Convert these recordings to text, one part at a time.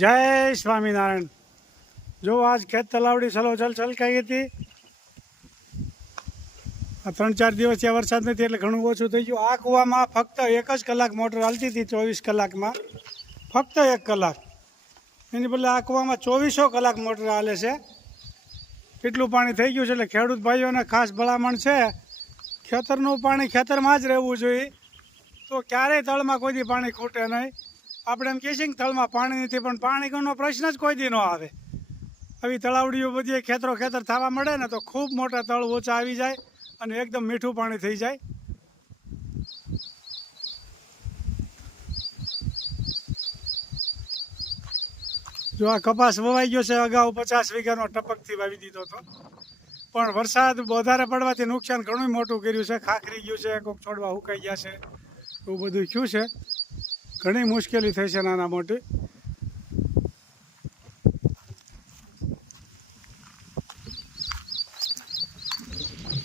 જય સ્વામિનારાયણ। જો આજ ખેત તલાવડી સલોચલ છલકાઈ હતી। આ 3-4 દિવસથી વરસાદ નથી એટલે ઘણું ઓછું થઈ ગયું। આ કૂવામાં ફક્ત 1 જ કલાક મોટર હાલતી હતી 24 કલાકમાં, ફક્ત 1 કલાક। એની બદલે આ કૂવામાં 2400 કલાક મોટર હાલે છે। કેટલું પાણી થઈ ગયું છે એટલે ખેડૂત ભાઈઓને ખાસ ભલામણ છે, ખેતરનું પાણી ખેતરમાં જ રહેવું જોઈએ, તો ક્યારેય તળમાં કોઈ દી પાણી ખૂટે નહીં। આપણે એમ કહીએ છીએ કે તળમાં પાણી નથી, પણ પાણીનો પ્રશ્ન જ કોઈ દી ન આવે। આવી તળાવડીઓ બધી ખેતરો ખેતર થવા મળે ને તો ખૂબ મોટા તળ ઓછા આવી જાય અને એકદમ મીઠું પાણી થઈ જાય। જો આ કપાસ વવાઈ ગયો છે, અગાઉ 50 વીઘાનો ટપકથી વાવી દીધો હતો, પણ વરસાદ વધારે પડવાથી નુકસાન ઘણું મોટું કર્યું છે। ખાખરી ગયું છે, કોઈક છોડવા સુકાઈ ગયા છે, એવું બધું થયું છે। ઘણી મુશ્કેલી થઈ છે નાના મોટી।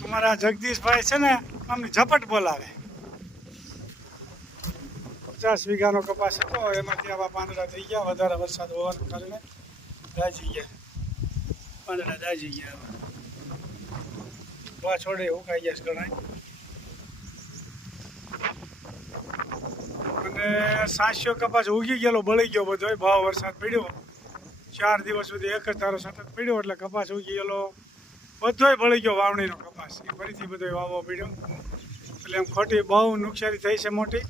અમારા જગદીશભાઈ છે ને આમની ઝપટ બોલાવે। 50 વીઘાનો કપાસ હતો, એમાંથી આવા પાંદડા થઈ ગયા, વધારે વરસાદ હોવાના કારણે દાજી ગયા, પાંદડા દાજી ગયા। વા છોડે ઉકાઈ ગયા ઘણા, અને સાતસો કપાસ ઉગી ગયેલો, બળી ગયો બધો। ભાવ વરસાદ પડ્યો 4 દિવસ સુધી એક જ ધારો સતત પડ્યો એટલે કપાસ ઉગી ગયેલો, બધોય બળી ગયો। વાવણીનો કપાસ એ ફરીથી બધો વાવવો પડ્યો, એટલે એમ ખોટી બહુ નુકસાની થઈ છે મોટી।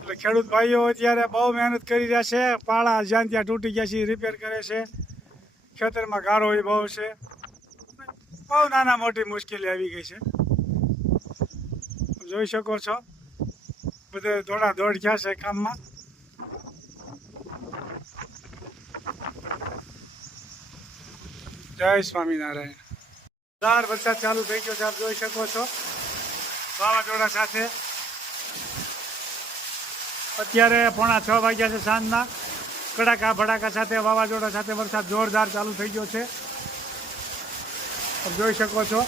એટલે ખેડૂત ભાઈઓ અત્યારે બહુ મહેનત કરી રહ્યા છે, પાળા જ્યાં ત્યાં તૂટી ગયા છે એ રિપેર કરે છે, ખેતરમાં ગારો એ બહુ છે, બહુ નાના મોટી મુશ્કેલી આવી ગઈ છે। જોઈ શકો છો બધે દોડા દોડ ગયા છે કામમાં। જય સ્વામિનારાયણ। જોરદાર વરસાદ ચાલુ થઈ ગયો છે, આપ જોઈ શકો છો વાવાઝોડા સાથે। અત્યારે 5:45 વાગ્યા છે સાંજના, કડાકા ભડાકા સાથે વાવાઝોડા સાથે વરસાદ જોરદાર ચાલુ થઈ ગયો છે। આપ જોઈ શકો છો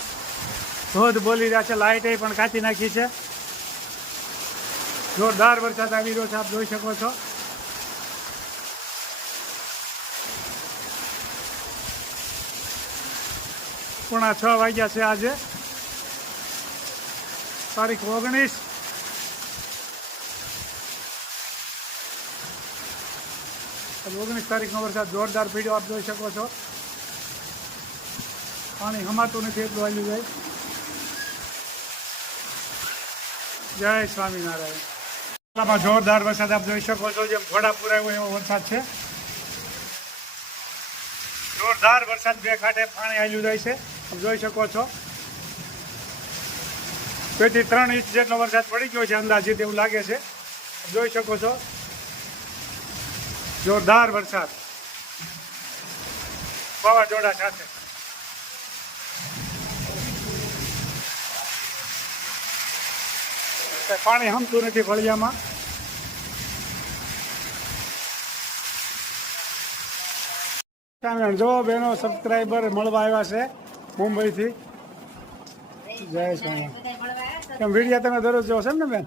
ધોધ બોલી રહ્યા છે, લાઇટ પણ કાચી નાખી છે। જોરદાર વરસાદ આવી રહ્યો છે, આપ જોઈ શકો છો। પોણા 6 વાગ્યા છે આજે, તારીખ 19। આજે 19 તારીખનો વરસાદ જોરદાર પડ્યો, આપ જોઈ શકો છો। પાણી હમાતું નથી એટલું આવ્યું જાય। જય સ્વામિનારાયણ। જોરદાર વરસાદ આપ જોઈ શકો છો, જેમ ઘોડા પુરાયો એવો વરસાદ છે। જોરદાર વરસાદ, 2 કાંઠે પાણી આવ્યું જાય છે, આપ જોઈ શકો છો। 2 થી 3 ઇંચ જેટલો વરસાદ પડી ગયો છે અંદાજિત, એવું લાગે છે, જોઈ શકો છો। જોરદાર વરસાદ વાવાઝોડા સાથે। પાણી હમતું નથી ફળિયામાં। જો બેનો સબસ્ક્રાઈબર મળવા આવ્યા છે મુંબઈથી। જય સ્વામિનારાયણ। કેમ વિડીયા તમે દરરોજ જોવો છો ને બેન?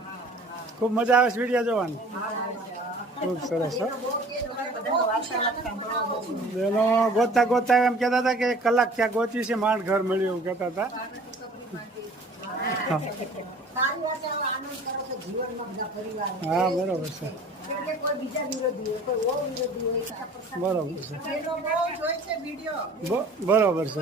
ખૂબ મજા આવે છે વિડીયા જોવાની, ખૂબ સરસ। બેનો ગોતતા ગોતતા એમ કહેતા હતા કે 1 કલાક ત્યાં ગોતી છે, માંડ ઘર મળ્યું એવું કહેતા હતા। હા બરોબર છે, બરોબર છે, બરોબર છે।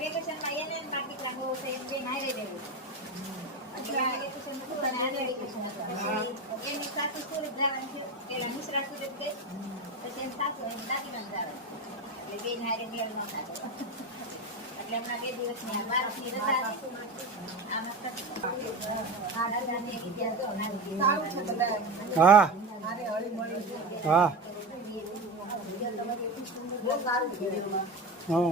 વેકેશનમાં એને બાકી લાગો છે એમ કે એની સાસુ સુરત જવાની છે, પેલા મિશ્રા સુરત ગઈ, પછી એની સાસુ એની દાદીમાં જવાનું. એટલે બેન હારે મેળ ન થતો. એટલે હમણાં 2 દિવસની આ બારસની રજા હતી. આ મસ્ત આ રજાની એક ત્યાં તો નાની હા હા હા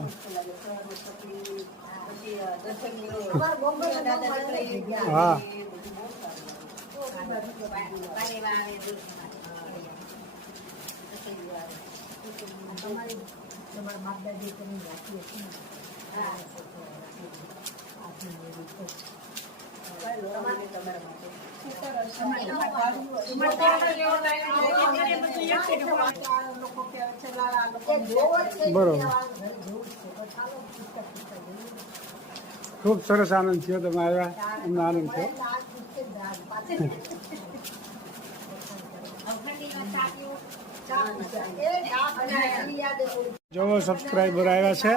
હા બરોબર. ખૂબ સરસ આનંદ થયો, તમે આવ્યા, અમને આનંદ થયો. જો સબસ્ક્રાઈબર આવ્યા છે,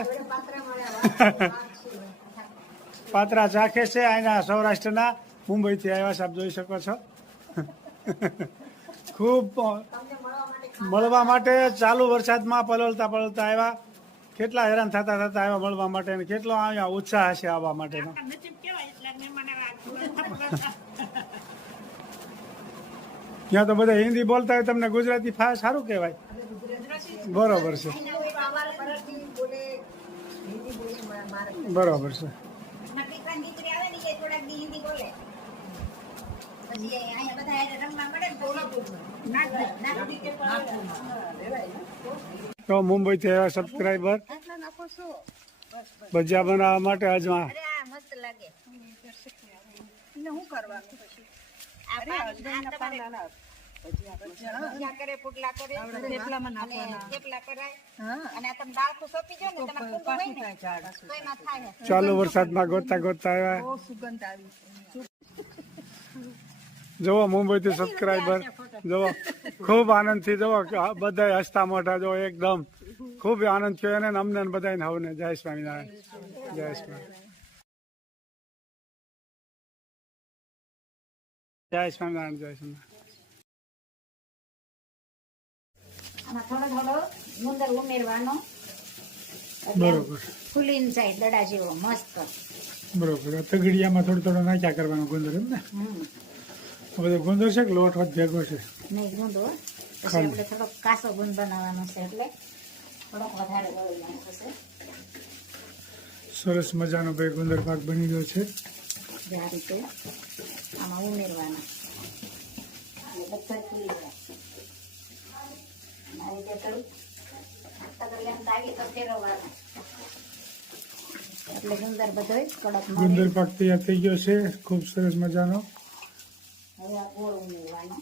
પાત્રા ચાખે છે, અહીંના સૌરાષ્ટ્રના, મુંબઈથી આવ્યા છે, આપ જોઈ શકો છો. ખૂબ મળવા માટે ચાલુ વરસાદમાં પલળતા આવ્યા, કેટલા હેરાન થતા આવ્યા મળવા માટે, અને કેટલો અહીંયા ઉત્સાહ હશે આવવા માટેનો. ત્યાં તો બધા હિન્દી બોલતા હોય, તમને ગુજરાતી સારું કહેવાય. બરોબર છે, બરોબર છે. તો મુંબઈ થી આવ્યા સબસ્ક્રાઈબર ભજીયા બનાવવા માટે અજમા. ચાલુ વરસાદમાં ગોતતા આવ્યા. જુઓ મુંબઈ થી સબસ્ક્રાઈબર, જુઓ ખૂબ આનંદથી, જુઓ બધા હસતા મોઢા, જો એકદમ ખૂબ આનંદ થયો એને, અમને બધાને હવને. જય સ્વામિનારાયણ, જય સ્વામિનારાયણ, જય સ્વામિનારાયણ, જય સ્વામિનારાયણ. થોડો ગુંદર ઉમેરવાનો, બરોબર. ફૂલીને જાય દડા જેવો મસ્ત. બરોબર. તગડિયામાં થોડો નાખ્યા કરવાનો ગુંદર, એમ ને? બધો ગુંદર છે કે લોટ હોત ભેગો છે? નહીં, ગુંદો. પછી આપણે થોડોક કાસો ગુંદ બનાવવાનો છે, એટલે થોડોક વધારે ગળવાનો થશે. સરસ મજાનો ભાઈ ગુંદર પાક બની ગયો છે. આ રીતે આમાં ઉમેરવાના, બધા ફૂલી જાય. આ રીતે થોડુંક તગડિયામાં તાવી તો ફેરવવાના, એટલે ગુંદર બધો કડક ગુંદર પાક તૈયાર થઈ ગયો છે, ખૂબ સરસ મજાનો. હવે આ ગોળ ઉમેરવાનો,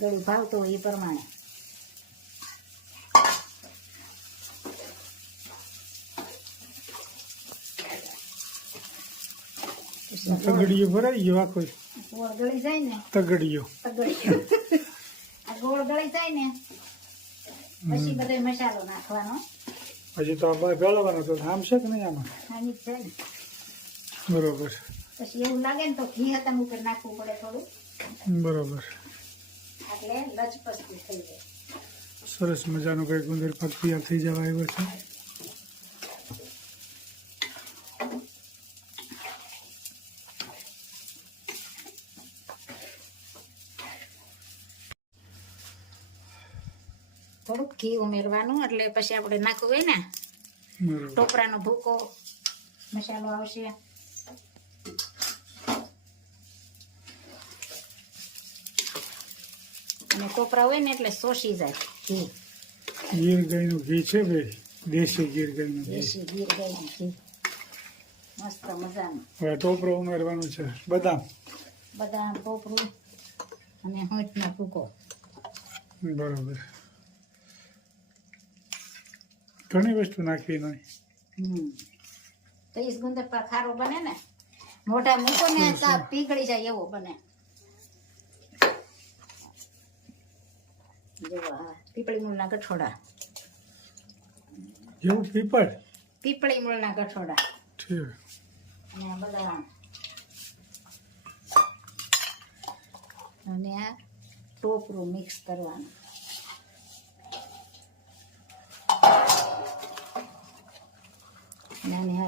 ગળું ભાવતો હોય એ પ્રમાણે. તગડીયો ભરાઈ ગયો આખો. ગોળ ગળી જાય ને, તગડીયો આ ગોળ ગળી જાય ને પછી બધો મસાલો નાખવાનો. હજી તો ગળવાનો તો આમ છે કે નહીં આમાં? આની છે ને. બરોબર. પછી એવું લાગે ને તો ઘી હતમ ઉપર નાખવું પડે થોડું. બરોબર. એટલે લચપસતું થઈ જાય. સરસ મજાનો કઈ ગુંદર પાક તૈયાર થઈ જવા આવ્યો છે. થોડુંક ઘી ઉમેરવાનું, એટલે પછી આપણે નાખવું હોય ને ટોપરાનો ભૂકો મસાલો આવશે. અને ટોપરા હોય ને એટલે શોષી જાય ઘી. ગીર ગાયનું ઘી છે ભાઈ, દેશી ગીર ગાયનું ઘી. દેશી ગીર ગાયનું ઘી મસ્ત મજાનું. હવે ટોપરો ઉમેરવાનું છે, બદામ ટોપરું અને હોંઠનો ભૂકો. બરોબર. ઘણી વસ્તુ નાખવી નહીં. તો ઈ ગુંદર પર ખારો બને ને, મોઢા મૂકો ને પીગળી જાય એવો બને. પીપળી મૂળના ગઠોડા, એવું પીપળ? પીપળી મૂળના ગઠોડા. ઠીક. અને આ બદામ અને આ ટોપરું મિક્સ કરવાનું. અને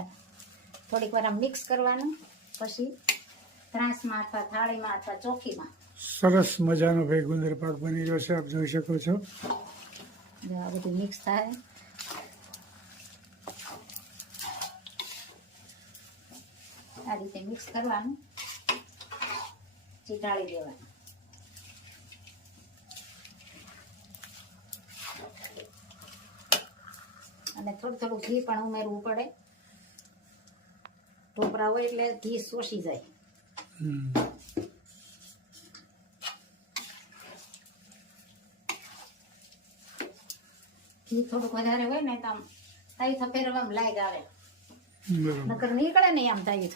થોડીક વાર મિક્સ કરવાનું, પછી ત્રાસમાં અથવા થાળીમાં અથવા ચોકીમાં સરસ મજાનો ભાઈ ગુંદર પાક બની ગયો છે, આપ જોઈ શકો છો. જો આ બધું મિક્સ થાય. આ રીતે મિક્સ કરવાનું, ચીટાળી દેવાનું. અને થોડું થોડું ઘી પણ ઉમેરવું પડે. ટોપરા હોય એટલે ઘી શોષી જાય. ઘી થોડુંક વધારે હોય ને તો આમ તાઈ ફેરવવામાં લાગ આવે, બરાબર. નકર નીકળે નહીં આમ તાઈ.